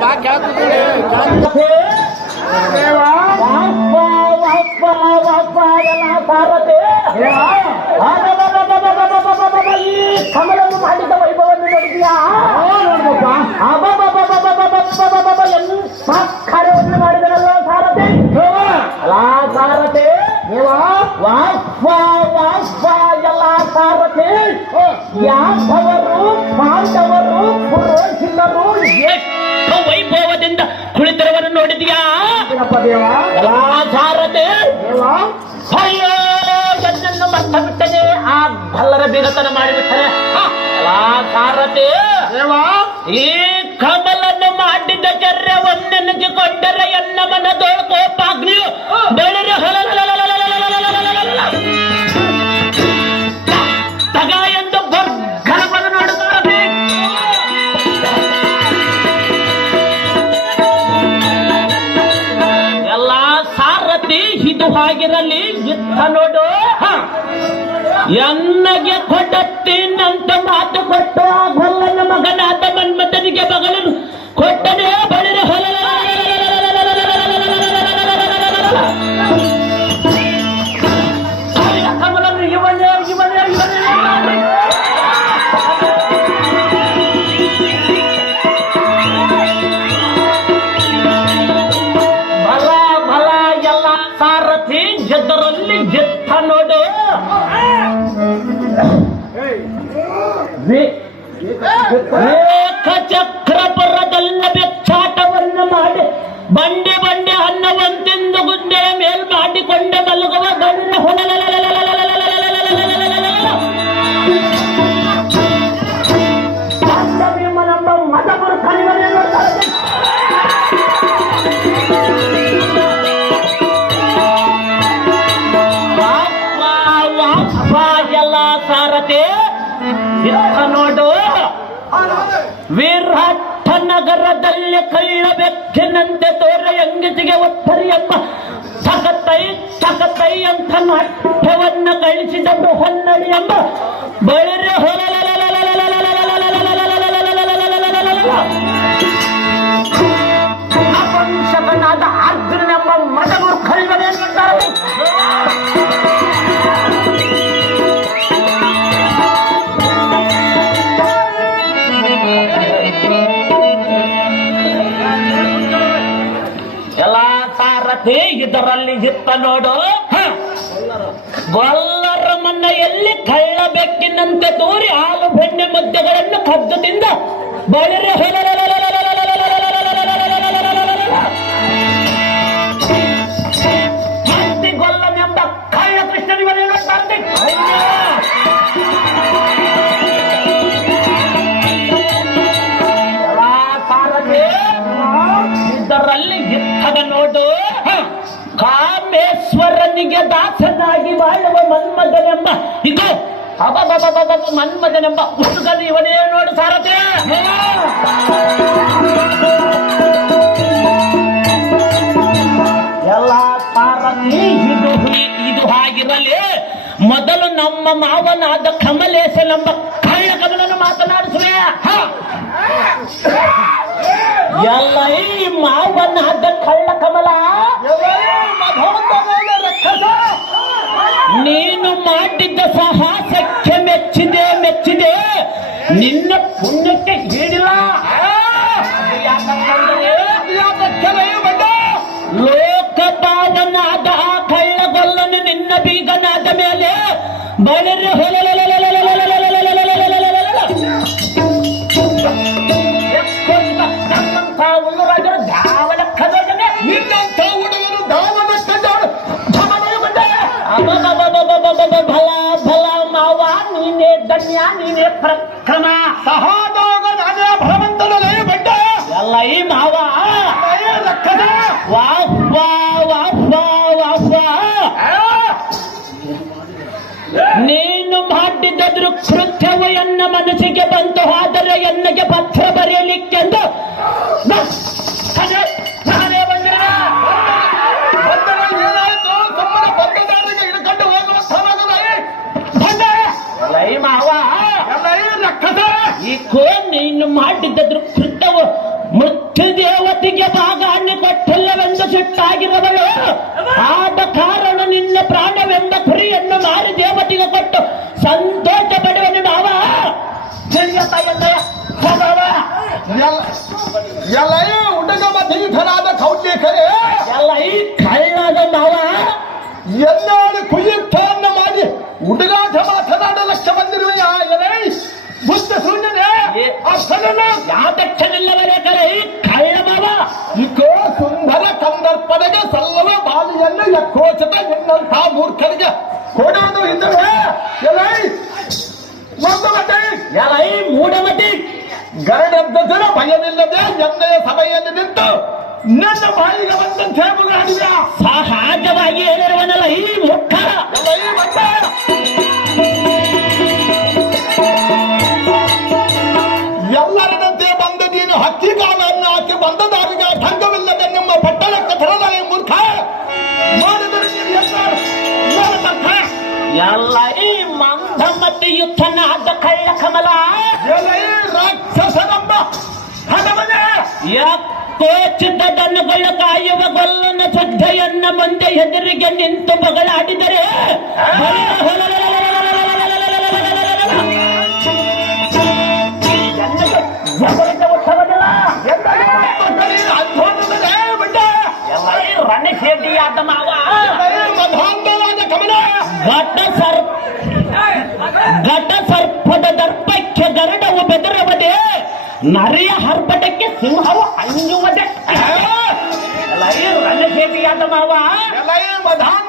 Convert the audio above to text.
ಬಾ ಕೇಳ್ತಿದ್ದೀನಿ ಈ ಕಮಲನ್ನು ಮಾಡಿದ ವೈಭವವನ್ನು ನೋಡಿದ್ಯಾ? ಕಾರ್ಯವನ್ನು ಮಾಡಿದನಲ್ಲ ಸಾರಥಿ. ಅಲಾ ಸಾರಥಿ ಎಲ್ಲ ಸಾರಥಿ ಯಾದವರು ಪಾಂಡವರು ಪುರೋಹಿತರು ಎಷ್ಟು ವೈಭವದಿಂದ ಕುಳಿತಿರುವನು ನೋಡಿದ್ಯಾ? ಸಾರಥಿ ಅಯ್ಯೋ ಎನ್ನನ್ನು ಮರ್ತ ಬಿಟ್ಟನೆ, ಆ ಭಲ್ಲರ ಬೀಗತನ ಮಾಡಿಬಿಟ್ಟನೆ. ಸಾರಥಿ ಈ ಕಮಲನ್ನು ಮಾಡಿದ ಚರ್ಯವನ್ನೆನೆಸಿಕೊಂಡರೆ ಎನ್ನ ಮನದೋಳ ಕೋಪಾಗ್ನಿಯು ಬೆಳೆದ ತಗ ಎಂದು ಬರ್ಗರವನ್ನು ನೋಡುತ್ತಾರೆ. ಎಲ್ಲ ಸಾರಥಿ ಇದು ಹಾಗಿರಲಿ, ಯುದ್ಧ ನೋಡು. ಎನ್ನಗೆ ಕೊಡತ್ತೀನಂತ ಮಾತು ಕೊಟ್ಟು ಆ ಗೊಲ್ಲನ ಮಗನಾದ ಮನ್ಮಥನಿಗೆ ಮಗಳನ್ನು ಕೊಟ್ಟನೆ ಬಳಿರ ಕಮಲನ್ನು ಇವನೇ ಇವನೇ ಇವನೇ ಬಲ ಬಲ ಎಲ್ಲ ಸಾರಥಿ ಜದರಲ್ಲಿ ಯುದ್ಧ ನೋಡು. ಏಕಚಕ್ರಪುರದಲ್ಲ ಬೆಚ್ಚಾಟವನ್ನು ಮಾಡಿ ಬಂಡೆ ಬಂಡೆ ಅನ್ನವಂತೆಂದು ಗುಂಡೆ ಮೇಲ್ ಮಾಡಿಕೊಂಡ ಮಲಗುವ ಗಂಡ ನಮ್ಮ ಮತಪುರ ಕಣಿವೆಯನ್ನು ನೋಡ್ತಾರೆ. ಎಲ್ಲ ಸಾರಥಿ ನೋಡು. ವಿರಾಟ ನಗರದಲ್ಲಿ ಕಳ್ಳ ಬೆಕ್ಕಿನಂತೆ ತೋರ ಎಂಗಿಸಿಗೆ ಒತ್ತರಿ ಎಂಬ ಸಕತೈ ಸಕತೈ ಅಂತ ನಾಟ್ಯವನ್ನು ಗಳಿಸಿದವರು ಹೊನ್ನಡಿ ಎಂಬ ಬಳಿರೆ ಅಪಂಶಕನಾದ ಅರ್ಜುನನೆಂಬ ಮದಗುರು ಕಲ್ವನೆಯನ್ನು ಇದರಲ್ಲಿ ಯುದ್ಧ ನೋಡು. ಗೊಲ್ಲರ ಮನೆಯಲ್ಲಿ ಕಳ್ಳ ಬೆಕ್ಕಿನಂತೆ ತೋರಿ ಹಾಲು ಬೆಣ್ಣೆ ಮುದ್ದೆಗಳನ್ನು ಕದ್ದು ತಿಂದ ಬಳಿರೆ ಗೊಲ್ಲನೆಂಬ ಕಳ್ಳ ಕೃಷ್ಣನಿವರೆಲ್ಲ ಇದರಲ್ಲಿ ಯುದ್ಧದ ನೋಡು. ಕಾಮೇಶ್ವರನಿಗೆ ದಾಸನಾಗಿ ಬಾಳುವ ಮನ್ಮಥನೆಂಬ ಇದು ಮನ್ಮಥನೆಂಬ ಉಸುಗದ ಇವನೇ ನೋಡು ಸಾರಥಿ. ಎಲ್ಲ ಸಾರಥಿ ಇದು ಹಾಗಿರಲಿ, ಮೊದಲು ನಮ್ಮ ಮಾವನಾದ ಕಮಲೇಶನೆಂಬ ಕಳ್ಳ ಕಮಲನ್ನು ಮಾತನಾಡಿಸುವೆ. ಎಲ್ಲ ಈ ಮಾವನಾದ ಕಳ್ಳ ಕಮಲ, ನೀನು ಮಾಡಿದ್ದ ಸಾಹಸಕ್ಕೆ ಮೆಚ್ಚಿದೆ ಮೆಚ್ಚಿದೆ, ನಿನ್ನ ಪುಣ್ಯಕ್ಕೆ ಹೇಳಿಲ್ಲ. ಲೋಕಪಾವನಾದ ಆ ಕಳ್ಳಗೊಲ್ಲನು ನಿನ್ನ ಬೀಗನಾದ ಮೇಲೆ ಬಳಿರೆ ಭಲ ಭಲ ಮಾವ ನೀನೇ ಧನ್ಯ, ನೀನೇ ಪ್ರಕ್ರಮ. ಸಹಾದಾಗ ನಾನೇ ಭಗವಂತನಲ್ಲೇ ಬಡ್ಡ ಎಲ್ಲ ಈ ಮಾವ ವಾಹ್ ವಾಹ್ ವಾಹ್ ವಾಹ್ ವಾಹ್. ನೀನು ಮಾಡಿದ್ದರು ಕೃತ್ಯವು ಎನ್ನ ಮನಸ್ಸಿಗೆ ಬಂತು, ಆದರೆ ಎನ್ನಗೆ ಪತ್ರ ಬರೆಯಲಿಕ್ಕೆಂದು ನಾನೇ ಬಂದಿರ. ಈ ಮಾವ ಈ ಕೋನ್ ನೀನು ಮಾಡಿದ್ದರು ಕೃತವು ಮೃತ್ಯು ದೇವತೆಗೆ ಭಾಗಾన్ని ಕೊಟ್ಟಿಲ್ಲವೆಂದು ಸಿಟ್ಟಾಗಿರುವಳು. ಆದ ಕಾರಣ ನಿನ್ನ ಪ್ರಾಣವೆಂಬ ಕುರಿಯನ್ನು ಮಾರಿ ದೇವತೆಗೆ ಕೊಟ್ಟು ಸಂತೋಷ ಪಡುವನು ನಾವ. ಎಲ್ಲ ಹುಡುಗ ಮಧೀಧನಾದ ಕೌಟಿಕರೇ ಎಲ್ಲ ಈ ಕಳ್ಳಾದ ನಾವ ಎಲ್ಲಾರು ಕುಯುಕ್ತವನ್ನು ಮಾಡಿ ಹುಡುಗಾಟ ಮಾತನಾಡ ಲಕ್ಷ ಬಂದಿರುವ ಬುದ್ಧ ಶೂನ್ಯನೇ ಯಾತಕ್ಷನಿಲ್ಲವರೇ ಕರೆ ಈ ಕಳ್ಳ ಮಾವ. ಇಕೋ ಸುಂದರ ಕಂದರ್ಪಣೆಗೆ ಸಲ್ಲವ ಬಾಲಿಯನ್ನು ಯಕೋಚತ ಎನ್ನಂಥ ಮೂರ್ಖರಿಗೆ ಕೊಡುವುದು ಇದ್ದರೆ ಎಲ್ಲ ಈ ಮೂಢಮತಿ ಗರಡದ್ದರ ಭಯವಿಲ್ಲದೆ ಎಣ್ಣೆಯ ಸಭೆಯಲ್ಲಿ ನಿಂತು ನನ್ನ ಬಾಯಿಗೆ ಬಂದಂತೆ ಸೇಬುಗಾಡಿದ ಸಹಜವಾಗಿ ಹೇಳಿರುವನಲ್ಲ ಈ ಮುಖ. ಎಲ್ಲರದಂತೆ ಬಂದ ನೀನು ಹಕ್ಕಿ ಕಾಲನ್ನು ಹಾಕಿ ಬಂದ ದಾರಿಗೆ ಭಂಗವಿಲ್ಲದೆ ನಿಮ್ಮ ಪಟ್ಟಣಕ್ಕೆ ತರಲಾರೆ ಮೂರ್ಖ. ಮಾಡಿದರೆ ನೀನು ಎಲ್ಲ ಈ ಮಂದ ಮತ್ತು ಯುದ್ಧನಾದ ಕಳ್ಳ ಕಮಲ ರಾಕ್ಷಸನಮ್ಮ ಹಣವನೇ ಕೋಚಿದ್ದದನ್ನುಗಳು ಕಾಯುವ ಗೊಲ್ಲನ ಶ್ರದ್ಧೆಯನ್ನ ಮುಂದೆ ಎದುರಿಗೆ ನಿಂತು ಬಗಳಾಡಿದರೆ ರಣಶೇದಿಯಾದ ಮಾವ ಘಟ ಸರ್ಪದ ದರ್ಪಕ್ಕೆ ಗರುಡವು ಬೆದರುವುದೇ, ನರಿಯ ಹರ್ಬಟಕ್ಕೆ ಸಿಂಹವು ಅಂಜುವುದೇ. ರಣಶೇದಿಯಾದ ಮಾವ ಮಧಾನ್